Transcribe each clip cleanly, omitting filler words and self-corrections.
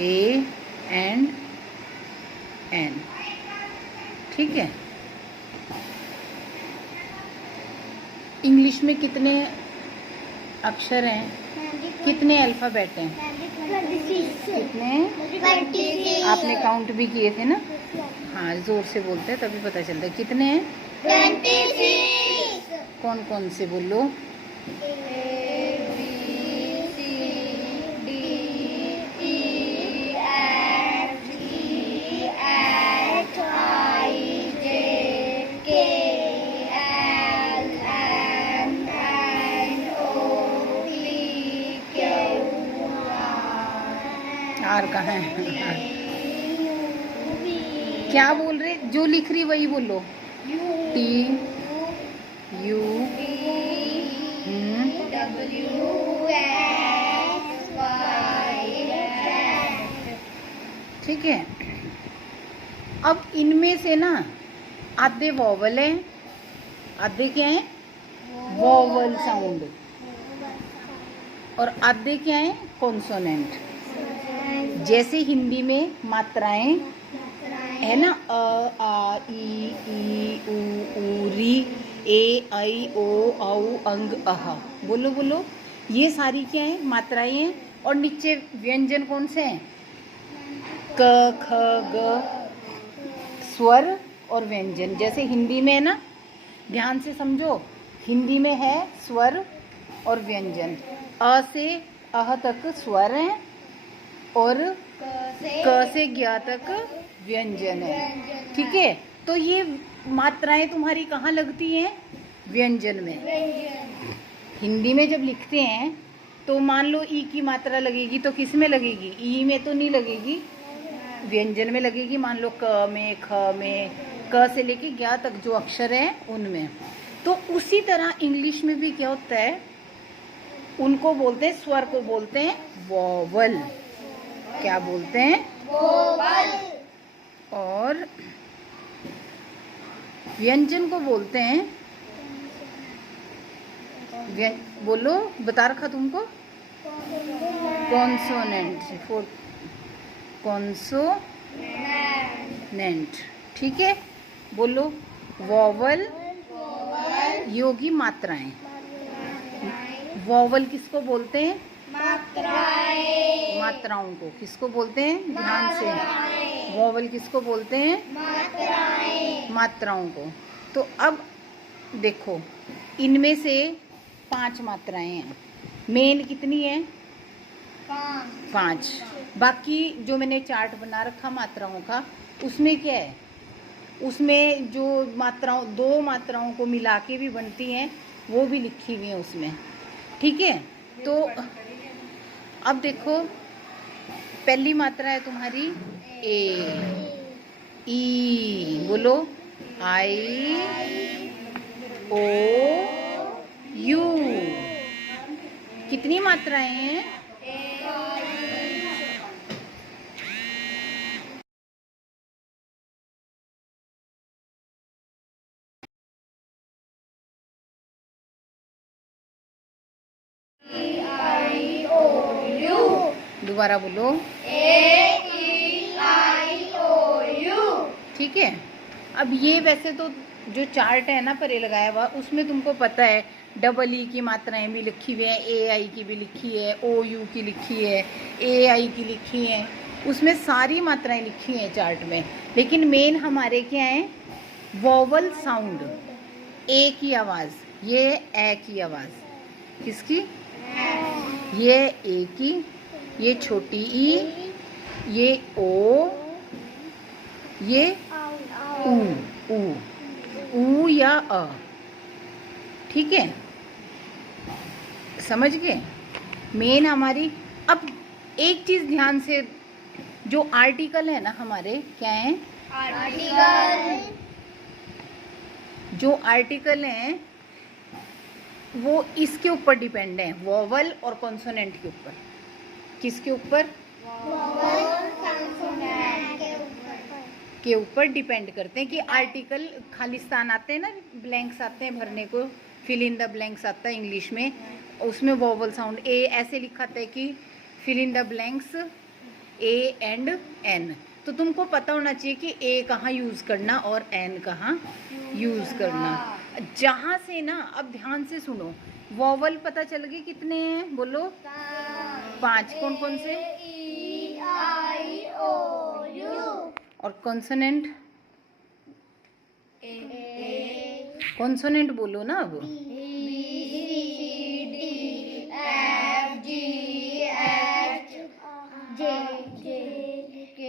A and N. ठीक है। English में कितने अक्षर हैं, कितने अल्फ़ाबेट हैं? कितने? आपने काउंट भी किए थे ना? हाँ, ज़ोर से बोलते हैं तभी पता चलता है। कितने हैं? 26। कौन कौन से बोलो? आर कहाँ है? क्या बोल रहे? जो लिख रही वही बोलो। टी यू ठीक है। अब इनमें से ना आधे वॉवल हैं, आधे क्या हैं? Vowel sound. और आधे क्या हैं? कॉन्सोनेंट। जैसे हिंदी में मात्राएं है ना, अ आ ई उ ऊ री, ए आई ओ औ अंग अह। बोलो बोलो। ये सारी क्या है? मात्राएं हैं। और नीचे व्यंजन कौन से हैं? क ख ग, स्वर और व्यंजन। जैसे हिंदी में है ना, ध्यान से समझो, हिंदी में है स्वर और व्यंजन। अ से अह तक स्वर हैं और क से ज्ञ तक व्यंजन है। ठीक है। तो ये मात्राएं तुम्हारी कहाँ लगती हैं? व्यंजन में। हिंदी में जब लिखते हैं तो मान लो ई की मात्रा लगेगी तो किस में लगेगी? ई में तो नहीं लगेगी, व्यंजन में लगेगी। मान लो क में, ख में, क से लेके ज्ञ तक जो अक्षर हैं उनमें। तो उसी तरह इंग्लिश में भी क्या होता है? उनको बोलते हैं, स्वर को बोलते हैं वॉवल। क्या बोलते हैं? वोवल। और व्यंजन को बोलते हैं बोलो, बता रखा तुमको। कॉन्सोनेंट। कॉन्सोनेंट। ठीक है। बोलो, वॉवल योगी मात्राएं। वॉवल किसको बोलते हैं? मात्राएं। मात्राओं को। किसको बोलते हैं? ध्यान से। वॉवल किसको बोलते हैं? मात्राएं। मात्राओं को। तो अब देखो, इनमें से 5 मात्राएं हैं। मेन कितनी है? 5। बाकी जो मैंने चार्ट बना रखा मात्राओं का, उसमें क्या है? उसमें जो मात्राओं, 2 मात्राओं को मिला के भी बनती हैं, वो भी लिखी हुई है उसमें। ठीक है। तो अब देखो, पहली मात्रा है तुम्हारी ए। ई बोलो, आई ओ यू। कितनी मात्राएं हैं? दोबारा बोलो। ठीक है। अब ये वैसे तो जो चार्ट है ना परे लगाया हुआ, उसमें तुमको पता है डबल ई की मात्राएं भी लिखी हुई हैं, ए आई की भी लिखी है, ओ यू की लिखी है, ए आई की लिखी है। उसमें सारी मात्राएं लिखी हैं चार्ट में। लेकिन मेन हमारे क्या है? Vowel sound. ए की आवाज़, ये ए की आवाज़। किसकी? ये ए की, ये छोटी ई, ये ओ, ये ऊ। ऊ ऊ या अ। ठीक है, समझ गए? मेन हमारी। अब एक चीज़ ध्यान से, जो आर्टिकल है ना हमारे, क्या है? आर्टिकल। जो आर्टिकल हैं वो इसके ऊपर डिपेंड है, वॉवल और कॉन्सोनेंट के ऊपर। किसके ऊपर? वोवल कॉन्सोनेंट के ऊपर डिपेंड करते हैं कि आर्टिकल खालिस्तान आते हैं ना, ब्लैंक्स आते हैं भरने को, फिल इन द ब्लैंक्स आता है इंग्लिश में। उसमें वॉवल साउंड ए ऐसे लिखा था कि fill in the blanks a and an. तो तुमको पता होना चाहिए कि ए कहाँ यूज़ करना और एन कहाँ यूज़ करना। जहाँ से ना, अब ध्यान से सुनो, वॉवल पता चल गए कितने हैं, बोलो 5। कौन कौन से? E I O U। और कॉन्सोनेंट? कॉन्सोनेंट बोलो ना अब। B C D F G H J K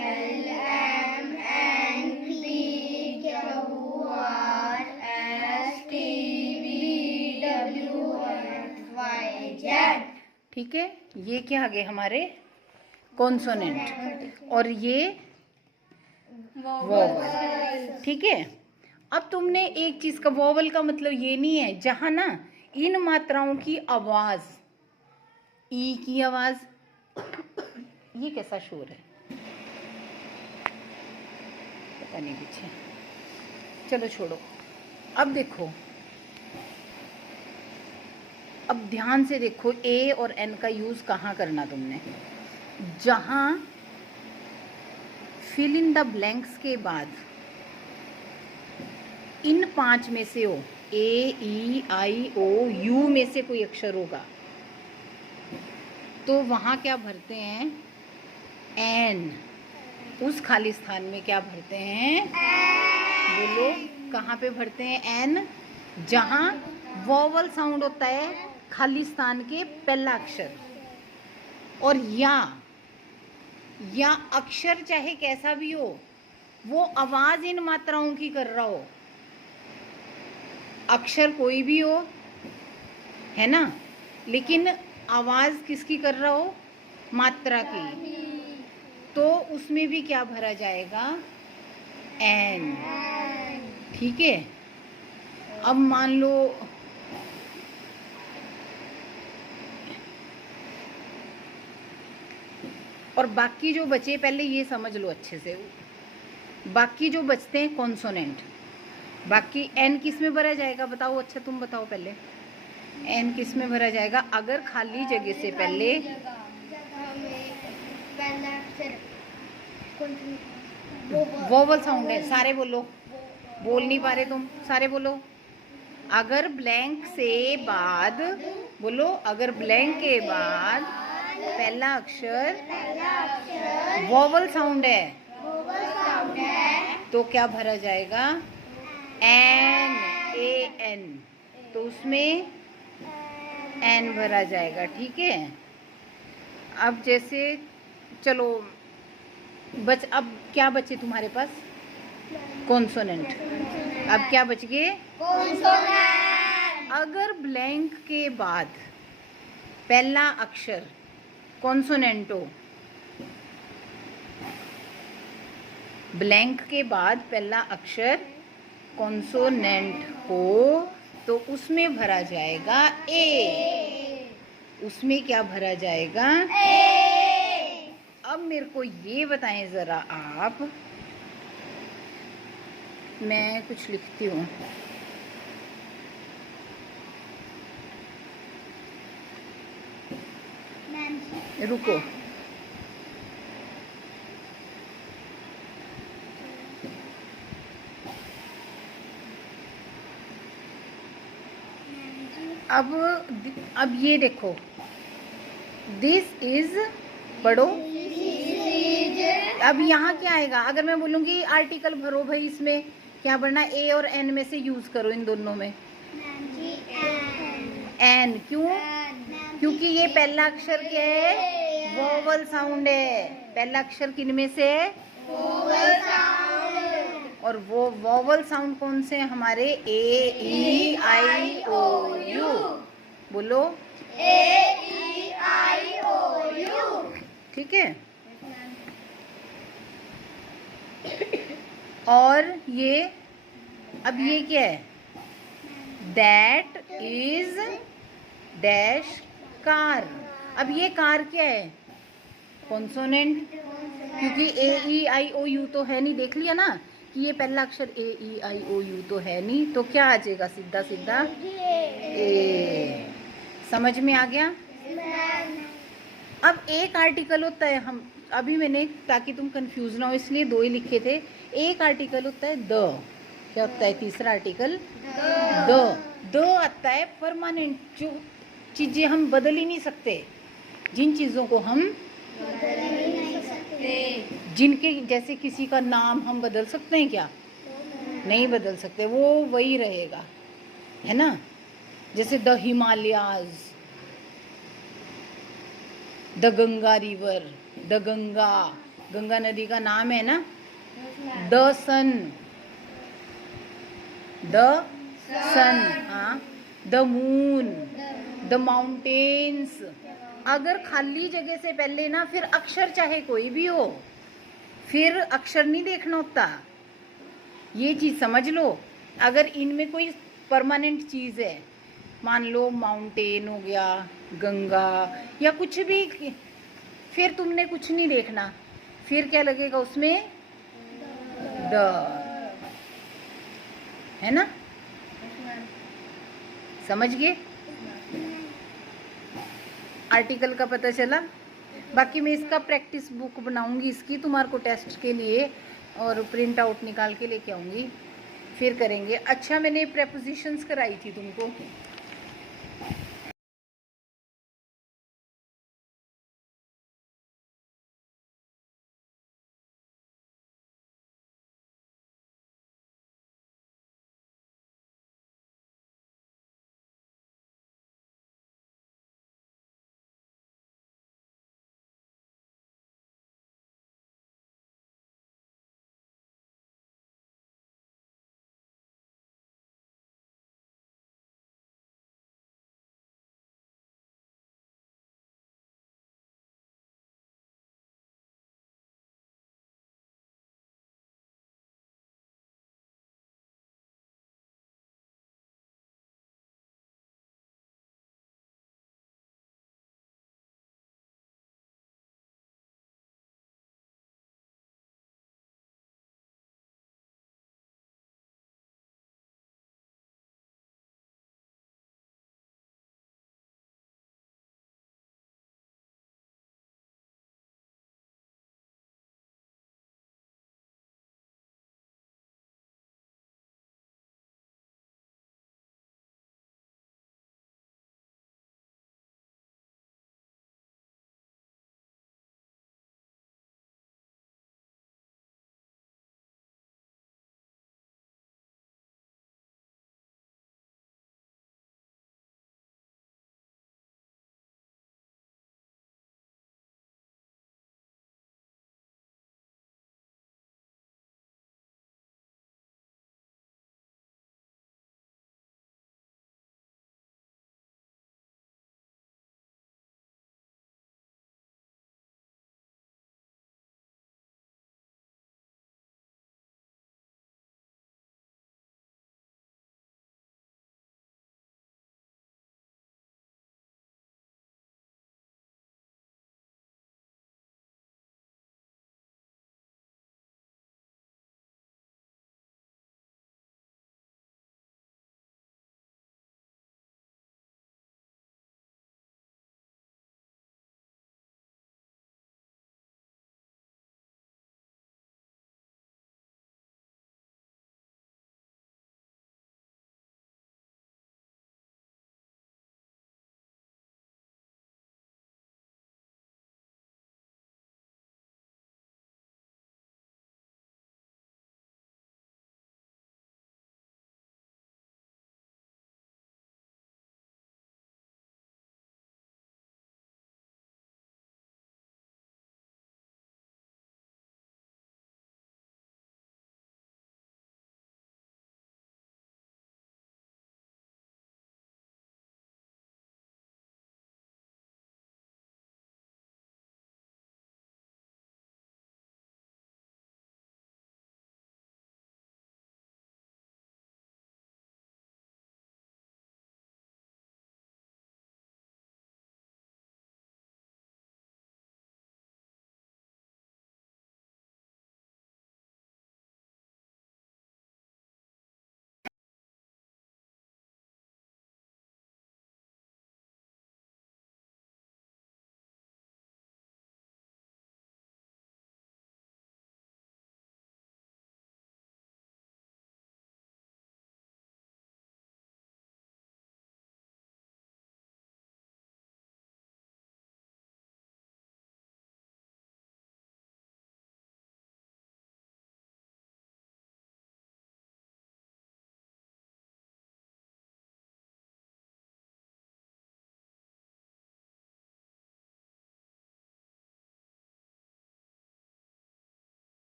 L M N P Q R S T V W X Y Z। ठीक है, ये क्या आ गए हमारे कॉन्सोनेंट और ये वॉवल। ठीक है, अब तुमने एक चीज का, वॉवल का मतलब ये नहीं है जहां ना इन मात्राओं की आवाज, ई की आवाज, ये कैसा शोर है पता नहीं पीछे, चलो छोड़ो। अब देखो, अब ध्यान से देखो, ए और एन का यूज कहाँ करना तुमने, जहां फिल इन द ब्लैंक्स के बाद इन 5 में से हो, ए ई आई ओ यू में से कोई अक्षर होगा, तो वहां क्या भरते हैं, एन। उस खाली स्थान में क्या भरते हैं, बोलो कहाँ पे भरते हैं, एन। जहां वॉवल साउंड होता है खाली स्थान के पहला अक्षर, और या अक्षर चाहे कैसा भी हो, वो आवाज इन मात्राओं की कर रहा हो, अक्षर कोई भी हो, है ना, लेकिन आवाज किसकी कर रहा हो, मात्रा की, तो उसमें भी क्या भरा जाएगा, एन। ठीक है, अब मान लो और बाकी जो बचे, पहले ये समझ लो अच्छे से, बाकी जो बचते हैं कॉन्सोनेंट, बाकी एन किस में भरा जाएगा बताओ, अच्छा तुम बताओ पहले, एन किस में भरा जाएगा अगर खाली जगह से पहले वोवल साउंड है, सारे बोलो, बोल नहीं पा रहे तुम, सारे बोलो। अगर ब्लैंक से बाद, बोलो अगर ब्लैंक के बाद पहला अक्षर वोवल साउंड है तो क्या भरा जाएगा, एन, ए एन, तो उसमें एन भरा जाएगा। ठीक है, अब जैसे चलो अब क्या बचे तुम्हारे पास, कॉन्सोनेंट। अब क्या बच गए, अगर ब्लैंक के बाद पहला अक्षर कॉन्सोनेंट हो, ब्लैंक के बाद पहला अक्षर कॉन्सोनेंट हो, तो उसमें भरा जाएगा ए, उसमें क्या भरा जाएगा, अब मेरे को ये बताएं जरा आप, मैं कुछ लिखती हूँ, रुको, अब ये देखो, दिस इज, पढ़ो, अब यहाँ क्या आएगा, अगर मैं बोलूँगी आर्टिकल भरो भाई, इसमें क्या भरना, ए और एन में से यूज करो, इन दोनों में एन। क्यों, क्योंकि ये पहला अक्षर क्या है, वोवल साउंड है, पहला अक्षर किन में से है, और वो वोवल साउंड कौन से हैं हमारे, ए ई आई ओ यू, बोलो ए ई आई ओ यू। ठीक है, और ये, अब ये क्या है, दैट इज डैश कार। अब ये कार क्या है, कॉन्सोनेंट, क्योंकि ए ई आई ओ यू तो है नहीं, देख लिया ना कि ये पहला अक्षर ए ई आई ओ यू तो है नहीं, तो क्या आ जाएगा, सीधा सीधा ए। समझ में आ गया, अब एक आर्टिकल होता है, हम अभी मैंने ताकि तुम कंफ्यूज ना हो इसलिए दो ही लिखे थे। एक आर्टिकल होता है द, क्या होता है तीसरा आर्टिकल? द आता है परमानेंट, जो चीजें हम बदल ही नहीं सकते, जिन चीजों को हम जिनके, जैसे किसी का नाम हम बदल सकते हैं क्या? नहीं बदल सकते, वो वही रहेगा, है ना। जैसे the Himalayas, the Ganga river, the Ganga, Ganga नदी का नाम है ना। द सन, हाँ, द मून, द माउंटेन्स। अगर खाली जगह से पहले ना फिर अक्षर चाहे कोई भी हो, फिर अक्षर नहीं देखना होता, ये चीज समझ लो। अगर इनमें कोई परमानेंट चीज है, मान लो माउंटेन हो गया, गंगा या कुछ भी, फिर तुमने कुछ नहीं देखना, फिर क्या लगेगा उसमें? द, है ना, समझ गए? आर्टिकल का पता चला। बाकी मैं इसका प्रैक्टिस बुक बनाऊंगी इसकी तुम्हारे को टेस्ट के लिए, और प्रिंट आउट निकाल के लेके आऊंगी, फिर करेंगे। अच्छा मैंने प्रेपोजिशंस कराई थी तुमको,